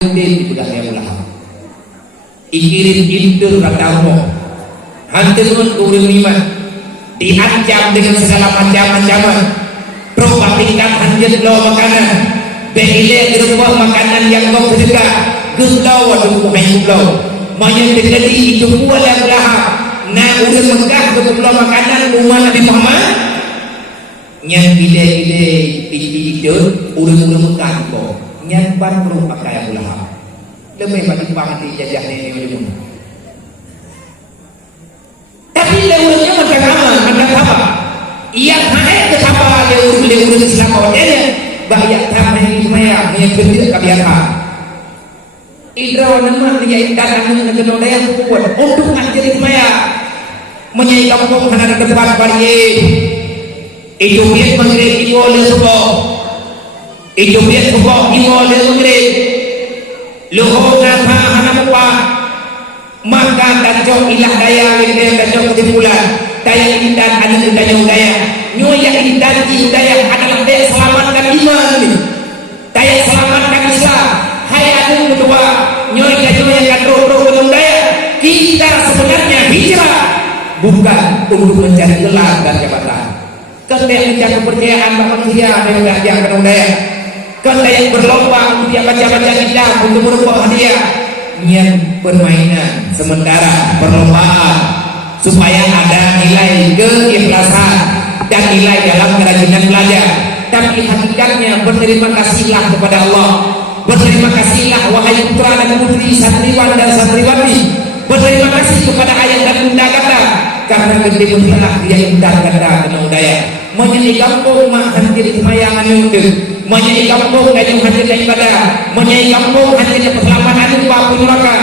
di belah yang ulah ikirin indur ratamu hantirun urung lima diancam dengan segala macam ancaman propatingkan hanjir lo makanan beile gerubah makanan yang kau sedekah gentau waduh kumain kublau manya dekati itu buah dan belahap na urung megah gerubah makanan rumah Nabi Muhammad nyan bile-bile itu urung megah kau nyan ban perlu pakai yang belahap lebih bagi pang di jajah ini ujung. Tapi lewatnya macam apa? Yang naik ke apa lewat Islam awalnya banyak tamai maya menyebut kebiasaan. Idra nama dia intan anu negara yang kuat untuk ngajarin maya menyai kampung hana di depan barye. Itu dia mengirim iwal sebuah. Itu dia sebuah iwal mengirim. Luhur ngapa hana apa? Maka dajok ilah daya lindung dajok kesimpulan daya indan ada daya daya nyoya indan di daya adalah daya selamatkan iman ini daya selamatkan Islam hai adun kedua nyoya kan roh daya kita sebenarnya hijrah bukan untuk mencari gelar dan jabatan ketika mencari kepercayaan manusia dan gajah kedua daya ketika yang berlomba untuk dia baca-baca kitab untuk merubah hadiah niat permainan sementara perlombaan supaya ada nilai keikhlasan dan nilai dalam kerajinan belajar tapi hakikatnya berterima kasihlah kepada Allah berterima kasihlah wahai putra dan putri santriwan dan santriwati berterima kasih kepada ayah dan bunda kata karena gede bersalah dia indah kata kena daya menyai kampung mak hadir semayangan itu menyai kampung dan hadir daripada menyai kampung hadir keselamatan lupa neraka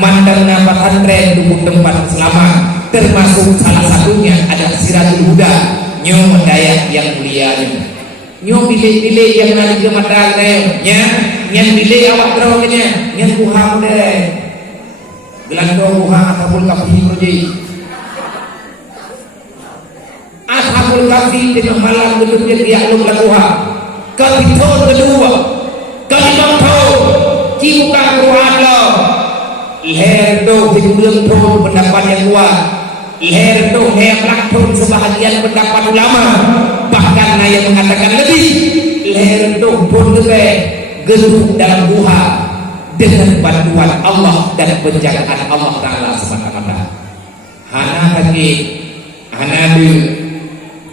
mandang nama pesantren dukung tempat selamat termasuk salah satunya ada Siratul Huda nyo daya yang mulia nyo pilih-pilih yang nanti ke mata nya pilih awak terowaknya nya kuham deh gelandong kuham ataupun kafir proji ashabul kafi dengan malam bentuknya diaklum lakuha kepiton kedua kelimang tahun cibukan Quran lo leher tu hidung tu pendapat yang kuat leher tu herak tu sebahagian pendapat ulama bahkan ada yang mengatakan lebih leher tu pun lebih gedung dalam duha dengan bantuan Allah dan penjagaan Allah Ta'ala semata-mata hana lagi hana du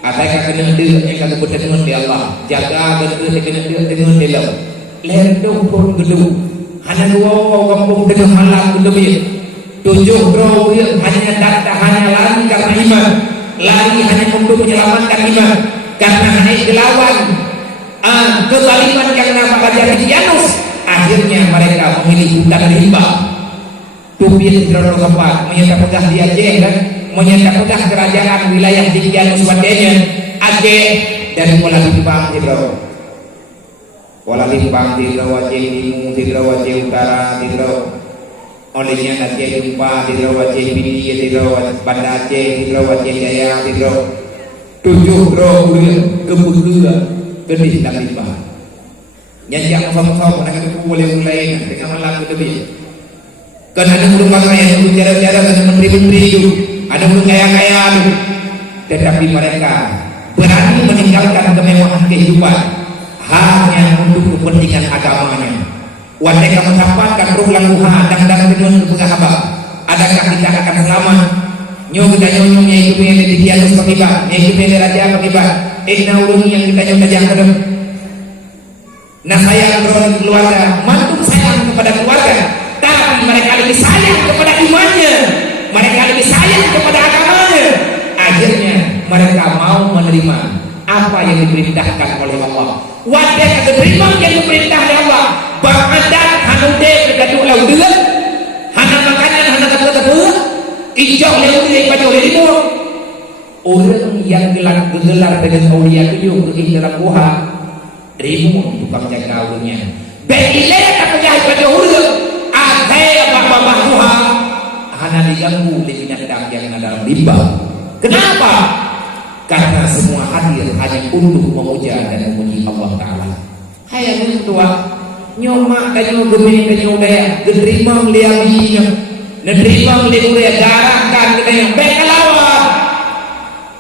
Atai kena dia yang kata bertemu di Allah jaga betul kena dia dengan dia lendung pun gedung hanya dua kampung dengan malam gedung dia 7 bro dia hanya data hanya lari karena iman lari hanya untuk menyelamatkan iman karena hanya dilawan kezaliman yang nampak jadi Yanus akhirnya mereka memilih hutan rimba tubir drone keempat menyatakan pegah dia kan menyatakan kerajaan wilayah di Yanus wadenya Aceh dan Kuala Limpang di bawah Kuala Limpang di bawah Aceh Timur di bawah Aceh Utara di bawah olehnya Aceh Limpang di bawah Aceh Pidi di bawah Banda Aceh di bawah Aceh Jaya di bawah 7 bro kebutuhan gede dan limpah nyanjang sama-sama dengan boleh mulai dengan malam lebih kan ada merupakan yang bicara-bicara dengan menteri-menteri itu ada belum kaya-kaya tetapi mereka berani meninggalkan kemewahan kehidupan hanya untuk kepentingan agamanya mereka mendapatkan rulang luha dan dengan bersahabat adakah kita akan selamat nyonya kita nyonya itu yang di Yanus pakibat itu yang raja pakibat inna urungi yang kita nyonya jangan nah sayang keluarga mantu sayang kepada keluarga tapi mereka lebih sayang kepada imannya mereka lebih sayang kepada agamanya akhirnya mereka mau menerima apa yang diperintahkan oleh Allah wadah keterima yang diperintah oleh Allah bakadat hanude kedua laudeun hana makanan hana kata-kata ijau leudeun pada oleh orang yang gelar dengan aulia itu ke dalam buah ribu tukang jaga ulunnya beile tak penjahit pada urut akhir bapak-bapak Tuhan hanya diganggu oleh binatang yang ada dalam limbah kenapa? Karena semua hadir hanya untuk memuja dan memuji Allah Ta'ala hai yang tua nyoma kanyo gemi kanyo daya gedrimang liabinya nedrimang liuria garakan kanyo bekalawa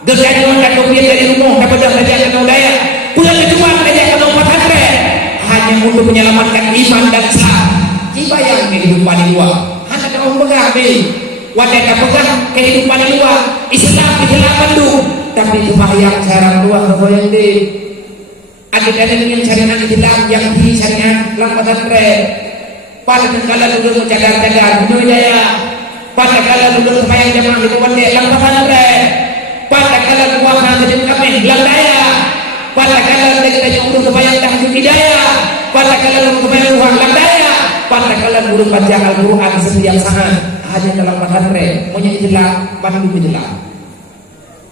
geganyo kanyo dari rumah dapat saja kanyo daya pulang kedua saja kanyo pesantren hanya untuk menyelamatkan iman dan Islam cibayang kehidupan luar hanya kau pegang wadah pegang kehidupan luar Islam itu tapi cibayang cara luar kebayang ada yang carian Islam yang di carian lampatan re pada kala dulu cadar-cadar budaya pada kala dulu sembahyang jamaah di kuwate lampatan re pada kala puasa jadi kami daya pada kala kita nyuruh sembahyang tahajud hidayah pada kala sembahyang ruang daya pada kala guru baca Al-Qur'an setiap saat hanya dalam lampatan re punya Islam pandu menjelang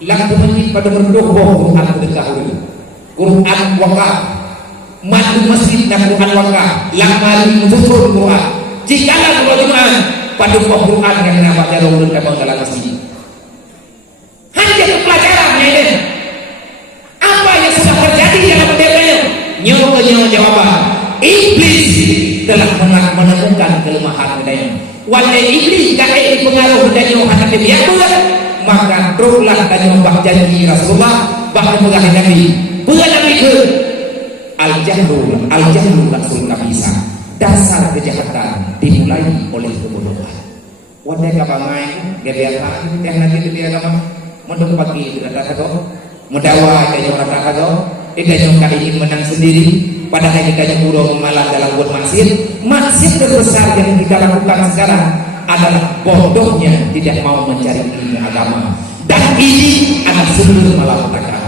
langsung menjadi pada berdoa Quran terdahulu Quran wakaf madu masjid dan Quran wakaf lamali mususul Quran jikalau dua Jumat pada Quran yang nak baca dulu dalam masjid hanya pelajarannya ini apa yang sudah terjadi dalam dirinya nyoba jawaban iblis telah menemukan kelemahan dirinya walaupun iblis tak ada pengaruh dirinya akan dibiarkan maka teruslah dan nyobah janji Rasulullah bahkan mengakhiri Nabi Nabi ke al-jahlu rasul Nabi Isa dasar kejahatan dimulai oleh kebodohan wadah kabangai gebiarkan yang nanti dia agama menduk pagi tidak tahu mudawa dia kata tahu dia kali ini menang sendiri padahal kita burung malah dalam buat maksiat terbesar yang kita lakukan sekarang adalah bodohnya tidak mau mencari ilmu agama dan ini adalah sumber malapetaka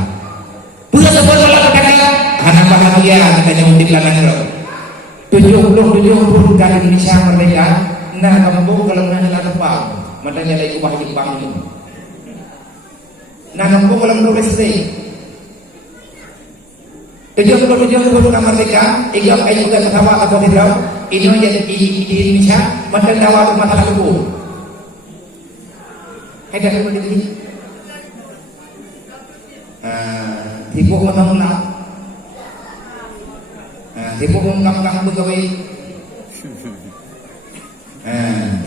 bukan sebuah malapetaka karena bahagia kita nyuntik lanang 70 kali Indonesia merdeka nah kamu kalau nanya tepang matanya lagi ubah Jepang ini nah kamu kalau menurut SD 70 merdeka igam kayu juga ketawa atau tidak ini menjadi di Indonesia macam dawa rumah tangga tubuh hai dah boleh beli ibu menolak ibu mengkamkam pegawai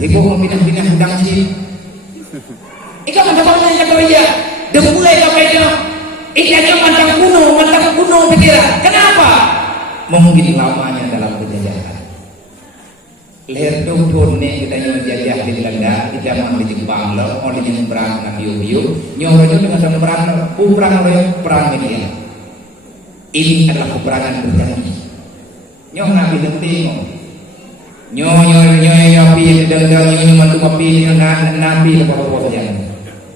ibu memindah-pindah hudang sih ikan mantap-mantap yang kerja demulai kapainya ikannya mantap kuno pikiran kenapa mungkin lamanya dalam penjajahan leher dong ne kita menjajah di Belanda di zaman di Jepang lo oleh yang perang nabiu nyorojo dengan perang media ini adalah peperangan berjanji nyong nabi tengok nyo pi dendang mantu api nabi apa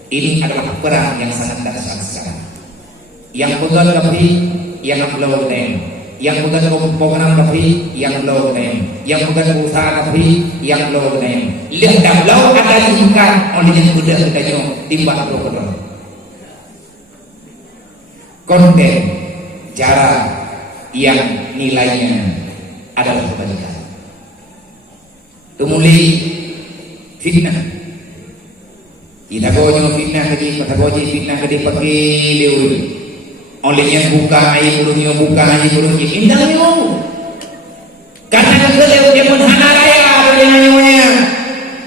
ini adalah perang yang sangat dahsyat sekali yang pegang tapi yang belum yang pegang program tapi yang belum yang pegang usaha tapi yang belum lihat dablau ada diingkat oleh yang sudah kita timbang program konten cara yang nilainya adalah kebaikan tumuli fitnah kita gojo fitnah kedi pakai leul olehnya buka air burungnya indahnya mau karena kalau dia menghana raya dengan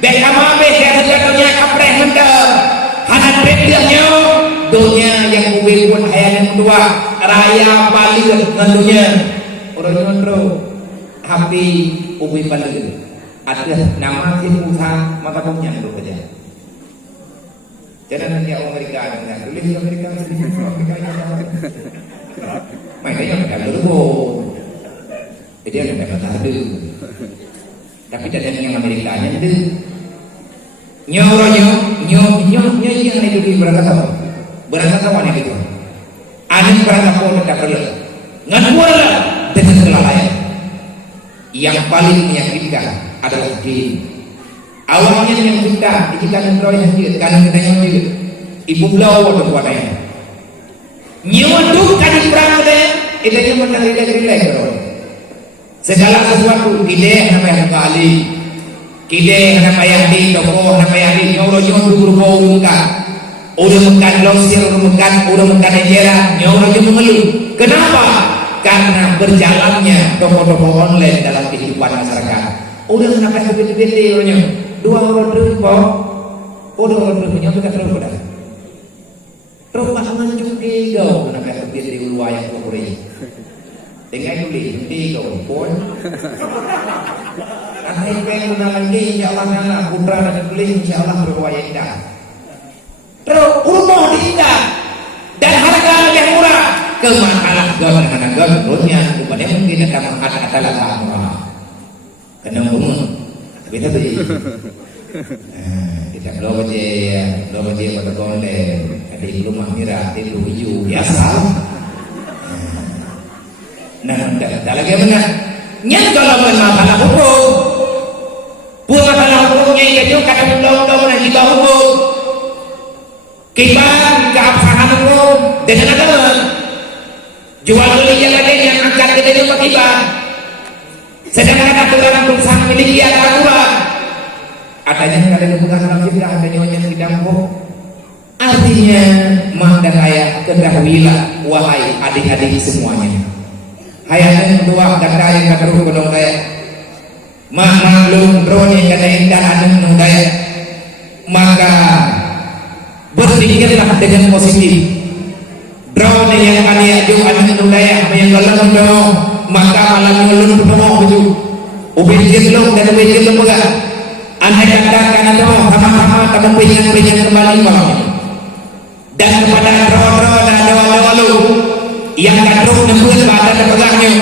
bekama beka jatuhnya kapreh hendak hana trepnya donya yang uwe pun ayat yang kedua raya paling ngandunya orang bro happy uwe paling ada nama si usaha maka punya dulu aja jangan nanti Amerika ada tulis Amerika makanya nggak berubah jadi ada ada tapi tidak yang Amerika nya itu nyornya yang itu di berangkat kawan itu aneh berangkat pun tidak perlu nganulah dengan kelalaian yang paling menyakitkan adalah di awalnya yang kita ngeroyah juga karena kita juga ibu belau waktu kuatnya nyuduh kadang berangkat itu cuma relek segala sesuatu ide namanya kali ide namanya di toko namanya di nyuruh berbau muka udah makan losir udah makan injera nyuruh mengeluh kenapa karena berjalannya toko-toko online dalam kehidupan masyarakat. Udah kenapa gede-gede orangnya 2 orang terus kok udah orang terus punya juga terus udah terus pasangan juga kau kenapa gede di luar yang kau beri tinggal beli kau pun nanti pengen lagi insya Allah nala putra dan beli insya Allah berwaya indah terus rumah indah dan harga yang murah kemakalah dengan menurutnya kepada mungkin akan adalah murah kena bunga tapi tadi kita belum aja pada konde ada di rumah merah di rumah hijau biasa nah tak lagi mana nyat kalau masalah hukum buat masalah hukumnya itu kata undang-undang dan di bawah hukum kibar keabsahan hukum dengan agama jual beli yang ada yang angkat kita itu kibar sedangkan aturan perusahaan miliki ada aturan adanya kalian bukan dalam fitrah adanya yang didampung artinya mak dan ayah ketahuilah wahai adik-adik semuanya hayatnya kedua dan ayah kataruh kodong kaya mak maklum drone yang kata indah anung daya maka berpikirlah dengan positif drone yang kalian jauh anung daya yang galang dong maka malam nyulun penuh baju ubin long dan ubin long enggak andai katakan itu sama-sama kamu pengen kembali malam dan kepada roh-roh dan doa-doa lu yang kadung nembus pada pegangnya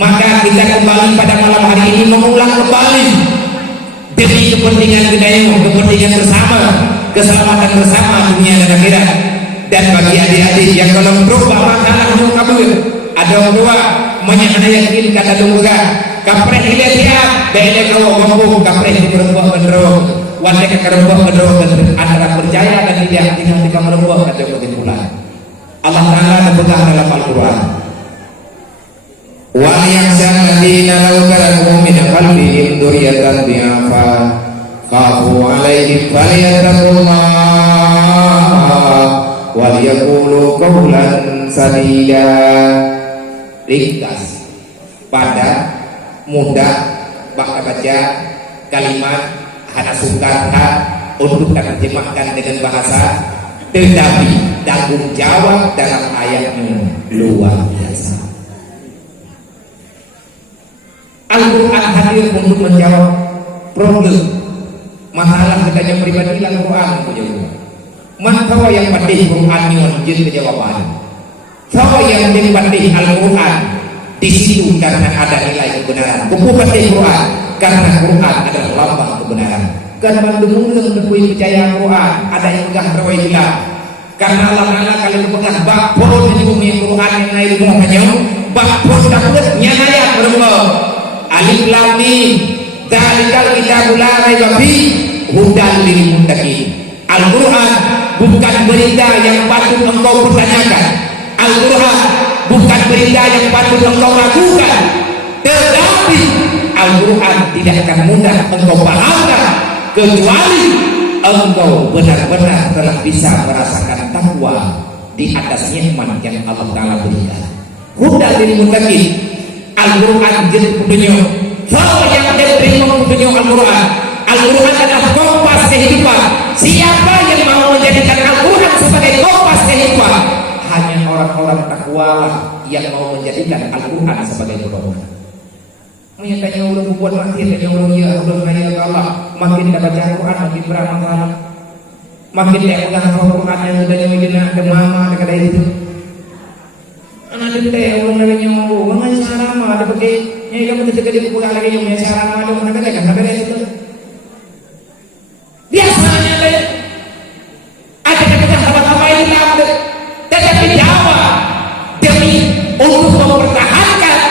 maka kita kembali pada malam hari ini mengulang kembali demi kepentingan budaya kepentingan bersama keselamatan bersama dunia dan akhirat dan bagi adik-adik yang kalau berubah masalah kabur ada dua menyayangi kata tungguga kapret ile siap bele kau ngomong kapret di perempuan gendro wanda ke perempuan gendro antara percaya dan tidak ketika merembuh kata kesimpulan Allah Ta'ala berpegang dalam Al-Quran wa yakhsha alladziina law taraku min qalbihim dzurriyyatan dhi'afa khafu 'alaihim falyattaqullaha wa liyaqulu qawlan sadida. Ringkas pada mudah baca kalimat hana sukar untuk diterjemahkan dengan bahasa tetapi tanggung jawab dalam ayatnya luar biasa. Al-Quran hadir untuk menjawab problem masalah kita yang pribadi dalam Quran punya mantawa yang patih Quran menjadi jawaban tawa yang dipatih Al-Quran di situ karena ada nilai kebenaran buku patih Quran karena Quran adalah lambang kebenaran kan bandung-bandung berpuing percaya Quran ada yang pegang rawilah karena Allah Ta'ala kalian pegang bakpon di bumi Quran yang naik di bawahnya bakpon dapat nyayat berumur alif lam mim dzalikal kitabul la raiba fihi hudan lil muttaqin. Al-Quran bukan berita yang patut engkau pertanyakan, Al-Quran bukan berita yang patut engkau lakukan, tetapi Al-Quran tidak akan mudah engkau pahamkan kecuali engkau benar-benar telah bisa merasakan takwa di atas nikmat yang Allah Ta'ala berikan. Hudan lil muttaqin. Al-Quran jadi petunjuk. Siapa yang diterima petunjuk Al-Quran? Al-Quran adalah kompas kehidupan. Siapa yang mau menjadikan Al-Quran sebagai kompas kehidupan? Hanya orang-orang takwa yang mau menjadikan Al-Quran sebagai pedoman. Menyatakan ulah buat makin, yang ulah ya ulah nanya ke Allah, makin dah baca Al-Quran makin beramal, makin dia pegang Al-Quran yang udah nyuidina ada mama ada kada itu. Anak dete ulah nanya mengenai cara mah ada pakai, nyai kamu ketika dia pegang lagi yang punya cara mah ada mana kada kan kada itu. Biasanya ada pegang sama-sama ini lambda, tetapi Jawa demi untuk mempertahankan.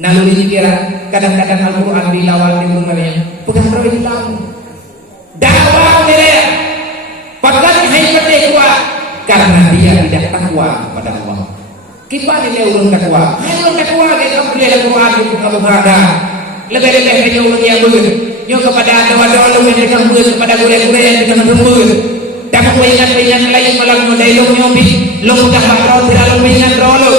Lalu dikira kadang-kadang Al-Quran dilawan di rumahnya pegang rawi hilang dakwah dia pegang hebatnya kuat karena dia tidak takwa kepada Allah. Kipan ini ulun takwa ulun takwa dia kabulih Al-Quran di kamu berada lebih-lebih hanya ulun yang ber nyo kepada doa-doa ulun yang kabulih kepada gure-gure yang dengan sembur Dapat waingan lain malam modai long nyobi long dah makro tidak long waingan rolo.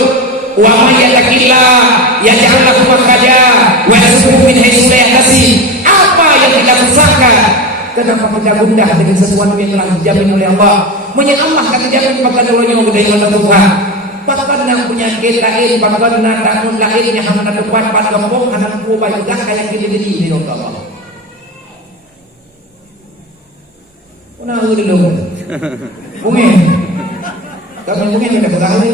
Wa may yattaqillah yaj'al lahu makhraja wa yarzuqhu min haitsu la yahtasib. Apa yang kita susahkan, kenapa kita gundah dengan sesuatu yang telah dijamin oleh Allah? Punya Allah kan dijamin pakai dulunya gede mana Tuhan. Pakai nang penyakit lain, pakai nang takun lain yang hanya depan pas gembong anak kubai udah kayak gini di Allah. Una dulu. Mungkin kalau mungkin ada berkali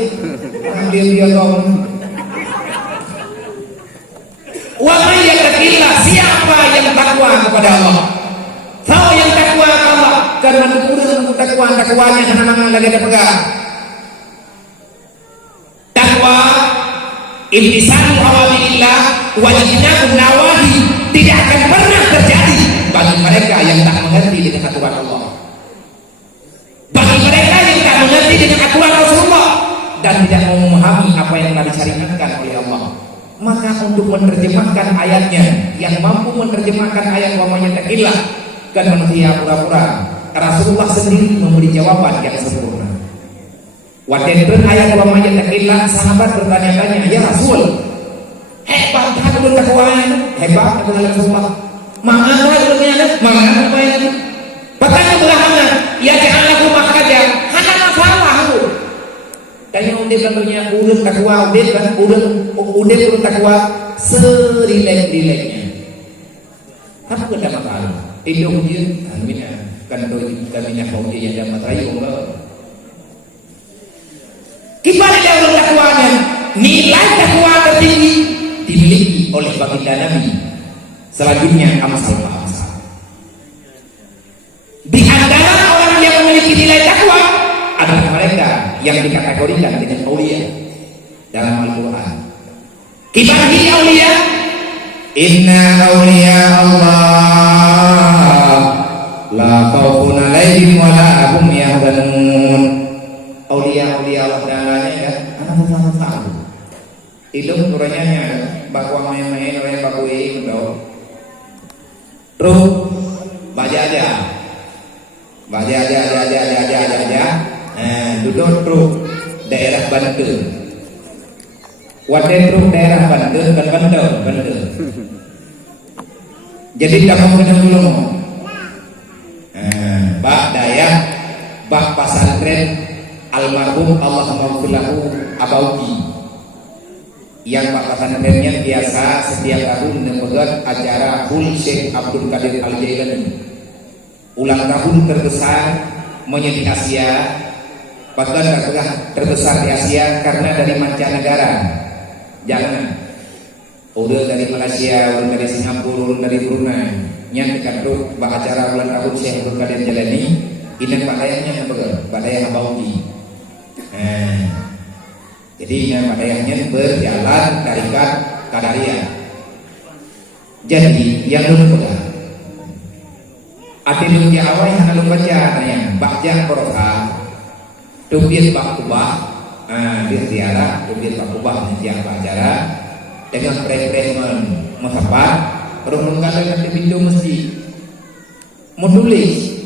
dia dong. Wa may yattaqillah, siapa yang takwa kepada Allah? Tahu yang takwa kepada Allah karena menurut takwanya hana lagi ada pegang. Takwa imtisalu awamirillah wa ijtinabun nawahi tidak akan pernah terjadi bagi mereka yang tak mengerti dengan aturan Allah. Bagi mereka yang tak mengerti dengan aturan Rasulullah dan tidak mau memahami apa yang telah disyariatkan oleh Allah, maka untuk menerjemahkan ayatnya, yang mampu menerjemahkan ayat wa may yattaqillah kan manusia pura-pura. Rasulullah sendiri memberi jawaban yang sempurna. Wadenpun ayat wa may yattaqillah, sahabat bertanya-tanya, ya Rasul, hebat tak bertakwanya? Hebat adalah Rasulullah. Mengapa dunia? Mengapa bayar? Bertanya belahana, ya jangan laku makhraja. Hana masalah tu. Tanya undip lalunya, urut takwa, urut takwa serilek-rileknya. Apa kena masalah? Hidup dia, amina. Kan kami nak kau dia yang matrai Allah. Gimana dia urut takwanya? Nilai takwa tertinggi dimiliki oleh baginda Nabi. Selanjutnya amsal. Di antara orang yang memiliki nilai takwa adalah mereka yang dikategorikan dengan aulia dalam Al-Quran. Kibarhi aulia, inna aulia Allah la khaufun alaihim wa la hum yahzanun. Aulia Allah namanya kan sama-sama. Hidup turunnya bakwa main-main oleh bakui udah. Ruh baca aja. Duduk truk daerah Banten. Wadah truk daerah Banten kan Banten. Jadi kamu kena dulu. Bak daya, bak pasantren almarhum Allah maghfirlahu Abauki. Yang Pak Pesantrennya biasa setiap tahun membuat acara Hul Syekh Abdul Qadir Al-Jailani, ulang tahun terbesar di Asia, bahkan terbesar di Asia karena dari mancanegara. Jangan udah dari Malaysia, udah dari Singapura, udah dari Brunei, yang dikandung acara ulang tahun Syekh Abdul Qadir Jailani, ini pakaiannya pakaian Abauki. Jadi padayahnya berjalan tarikat Qadariyah. Jadi yang lu pegang ati lu awal yang lu baca nanya baca Quran tubir bakubah di ziarah tubir bakubah nanti acara dengan preman masapat perlu kalian di pintu masjid menulis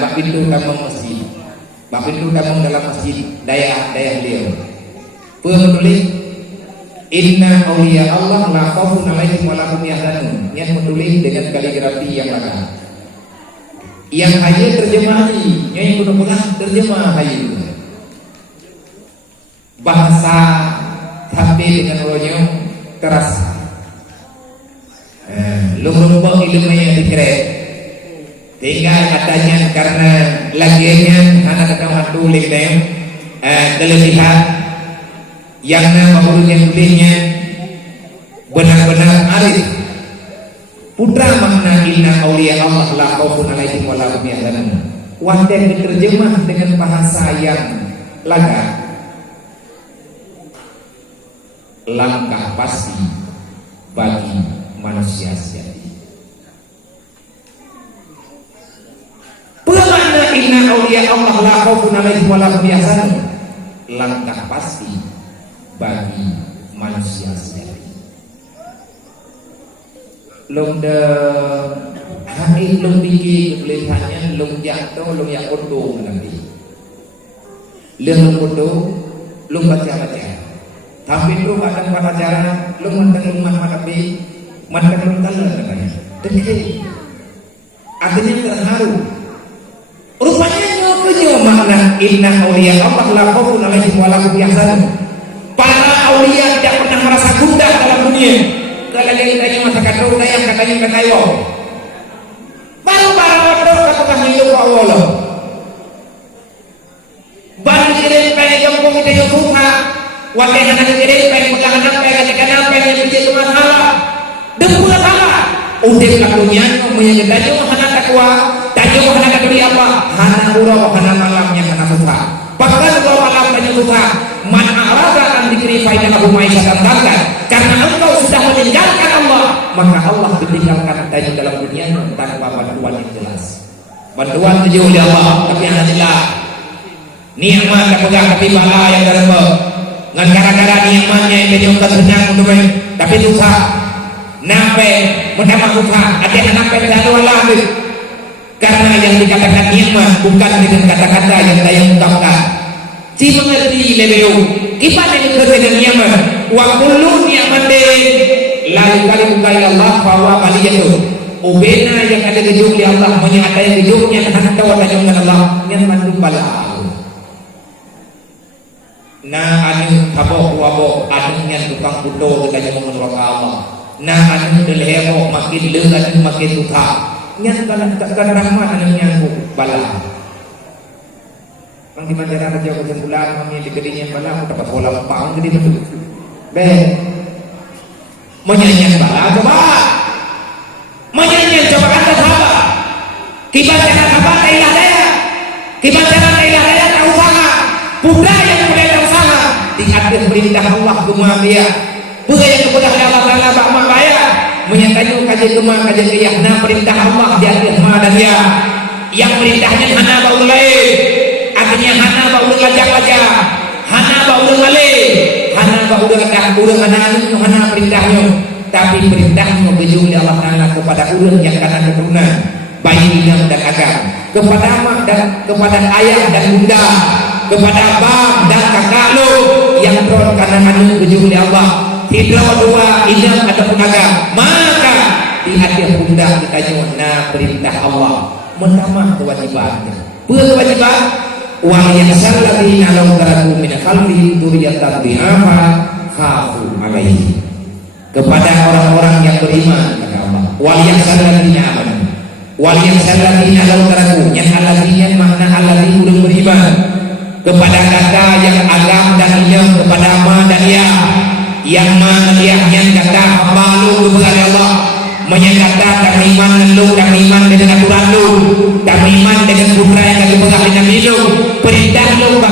bak pintu tamu masjid, bak pintu tamu dalam masjid daya beliau menulis inna awliya Allah la khaufun alaihim wa la hum yahzanun, yang menulis dengan kaligrafi yang lengkap. Yang hanya terjemahi, yang mudah-mudahan terjemah hayu. Bahasa tapi dengan ronyong terasa. Lumrumbo ilmu yang dikira. Tinggal katanya karena lagiannya anak kawan tulis kelebihan yang nama yang tulisnya benar-benar arif. Putra makna inna auliya Allah la khaufun alaihim wa la hum yahzanun. Wadah diterjemah dengan bahasa yang laga, langkah pasti bagi manusia sejati. Bermakna inna auliya Allah la khaufun alaihim wa la hum yahzanun, langkah pasti bagi manusia sejati. Long de Hai lung fikir kelihatannya lung jatuh lung yang bodoh nanti. Lung bodoh lung baca-baca. Tapi lu kadang pada cara lung mentang rumah matapi mentang lung kalah katanya. Tapi artinya terharu. Rupanya nyonya makna inna auliya Allah la khaufun alaihim wa la hum yahzanun. Para aulia tidak pernah merasa gundah dalam dunia. Kalau yang tanya masakan doa yang katanya katayo. Baru doa katakan hidup Allah. Baru kirim kayak jompong kita yang suka. Wakil anak kirim kayak pegang anak kayak katakan apa yang bisa cuma salah. Dempul salah. Udah lakunya menyatakan hana takwa, tajuk hana kaduri apa? Hana urau hana malamnya hana suka. Bahkan kalau malam banyak suka, man arada an dikri fa inna lahu ma'isyatan dhankan. Karena engkau sudah meninggalkan Allah, maka Allah meninggalkan tajuk dalam dunia tanpa bantuan yang jelas. Bantuan tujuh oleh Allah, tapi hanya jelas. Nikmat tak pegang tapi bala yang derma. Ngan gara-gara nikmatnya yang penyok senang untuk tapi susah. Nampai mendapat suka ada anak pedano lalu. Karena yang dikatakan nikmat bukan dengan kata-kata yang saya ungkapkan. Si mengerti lebih gimana itu dengan nikmat? Wa kullu ni'matin la yukallimu Allah bahwa baliyatu. Ubena yang ada kejung di Allah menyatakan kejungnya anak tahu dengan Allah nikmat bala. Nah anu tabok wabok anu yang tukang puto kita mengenal Allah. Nah anu delhebo makin leugat makin suka. Nyat kan rahmat anu nyanggu bala. Ang di manjara ka jago sa bulan mami di gedinya bala dapat bola paang gede betul. Be. Menyanyian bala coba. Menyanyian coba kata sahabat. Kibacara apa ilah daya. Kibacara ilah daya tak usaha. Budaya tak usaha. Di atas perintah Allah kumabia. Budaya kepada Allah Taala bak mabaya. Menyatakan kajian gemah kajian kiyahna perintah Allah di atas ma dan ya. Yang perintahnya hana baulai. Artinya hana baulai lajak-lajak. Hana baulai hana baulai hana perintahnya. Tapi perintahnya berjumlah oleh Allah Taala kepada urang yang karena keturunan baik inang dan agam, kepada mak dan kepada ayah dan bunda, kepada bang dan kakak lo yang beron karena anu berjumlah oleh Allah. Tidak dua inang ataupun agam, maka di hati bunda kita nyona perintah Allah menambah kewajibannya. Kewajiban wa yasalladina law taraku min khalfi dzurriyyatan bi'afa khafu alaihi. Kepada orang-orang yang beriman kata Allah. Wal yasalladina amanu. Wal yasalladina law taraku yang alladina makna alladina belum beriman. Kepada kata yang agam dan iman kepada ma dan ya. Yang ma yang kata malu kepada Allah. Menyatakan kami iman lu, kami iman dengan aturan lu, kami iman dengan putra yang kami pegang dengan hidup. Perintah lu